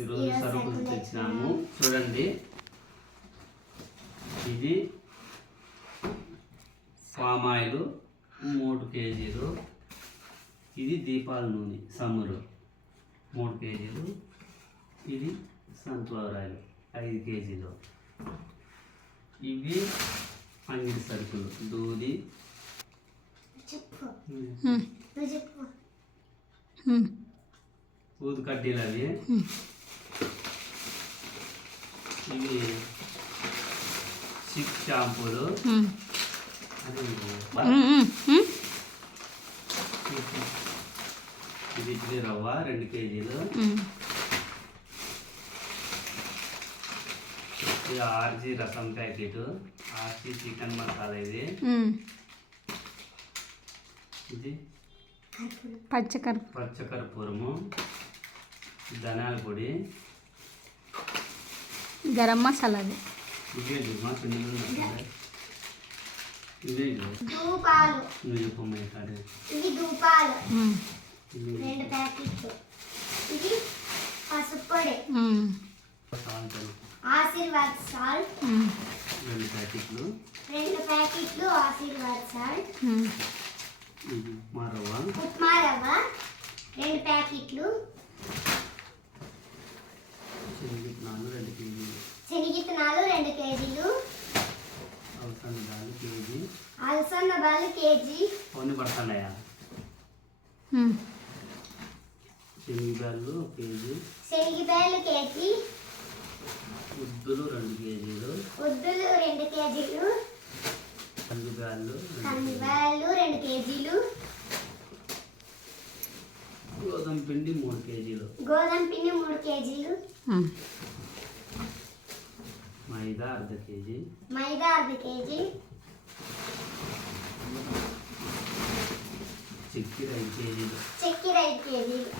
ఈరోజు సరుకులు తెచ్చినాము చూడండి. ఇది పామ్ ఆయిల్ 3 కేజీలు. ఇది దీపాల నూనె సమ్మరు 3 కేజీలు. ఇది సన్ఫ్లవర్ ఆయిల్ 5 కేజీలు. ఇవి అంగిడి సరుకులు దూది, ఊదు కడ్డీలు అవి. ఇవి చిక్ షాంపూలు. ఇది ఇడ్లీ రవ్వ 2 కేజీలు. ఇది ఆర్జీ రసం ప్యాకెట్, ఆర్జీ చికెన్ మసాలా. ఇది పచ్చకర్పూరము, ధనియాల పొడి, గరం మసాలా. ఇవేంటి మా పిల్లలు నువ్వు చెప్పమ్మా. ఇది ధూపాలు 2 ప్యాకెట్లు. ఇది పసుపు పొడి, ఆశీర్వాద్ సాల్ట్ 2 ప్యాకెట్లు. 2 ప్యాకెట్లు ఆశీర్వాద్ సాల్ట్. ఉప్మా రవ్వ 2 ప్యాకెట్లు. శనగిత్తనాలు 2 కేజీలు. అలసంద బాలు కేజీ. అవన్నీ పడుతున్నాయా? శనగబ్యాళ్ళు కేజీ. ఉద్దులు 2 కేజీలు. 2 కేజీలు. కందిబ్యాళ్ళు 2 కేజీలు. గోధుమ పిండి 3 కేజీలు. 3 కేజీలు. మైదా 1/2 కేజీ. 1/2 కేజీ. చక్కెర 5 కేజీలు. 5 కేజీలు.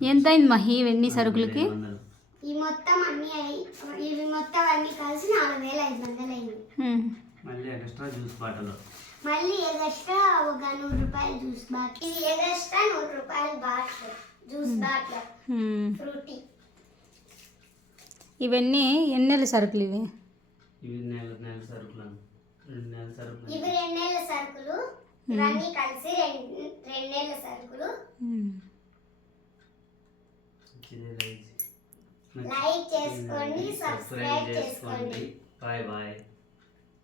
ఎంత అయింది మహి ఇవన్నీ సరుకులకి? ఇవి మొత్తం అన్ని కలిసి 4500 అయింది. మళ్ళీ ఎక్స్ట్రా జ్యూస్ బాటిల్. మళ్ళీ ఎగస్ట్రా ఒక 100 రూపాయలు జ్యూస్ బాటిల్. ఇది ఎగస్ట్రా 100 రూపాయలు బాటిల్ జ్యూస్ బాటిల్ ఫ్రూటీ. ఇవన్నీ ఎన్ని నెలల సరుకులు ఇవి? ఇవి నెల సరుకులు. 2 నెలల సరుకులు. ఇవి 2 నెలల సరుకులు. ఇవన్నీ కలిసి 2 నెలల సరుకులు. లైక్ చేసుకోండి, సబ్స్క్రైబ్ చేసుకోండి. Bye bye.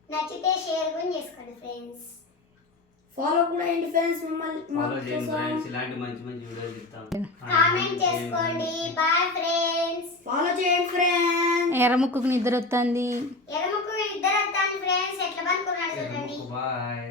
నచ్చితే షేర్ కూడా చేసుకోండి ఫ్రెండ్స్. ఫాలో కూడా చేయండి ఫ్రెండ్స్. ఫాలో చేయండి ఫ్రెండ్స్. ఇలాంటి మంచి వీడియోలు ఇస్తాం. కామెంట్ చేసుకోండి. Bye friends. ఫాలో చేయండి ఫ్రెండ్స్. ఎర్రముక్కుకు నిద్ర వస్తుంది. ఫ్రెండ్స్. ఎట్లా పనుకున్నాడు చూడండి. బాయ్.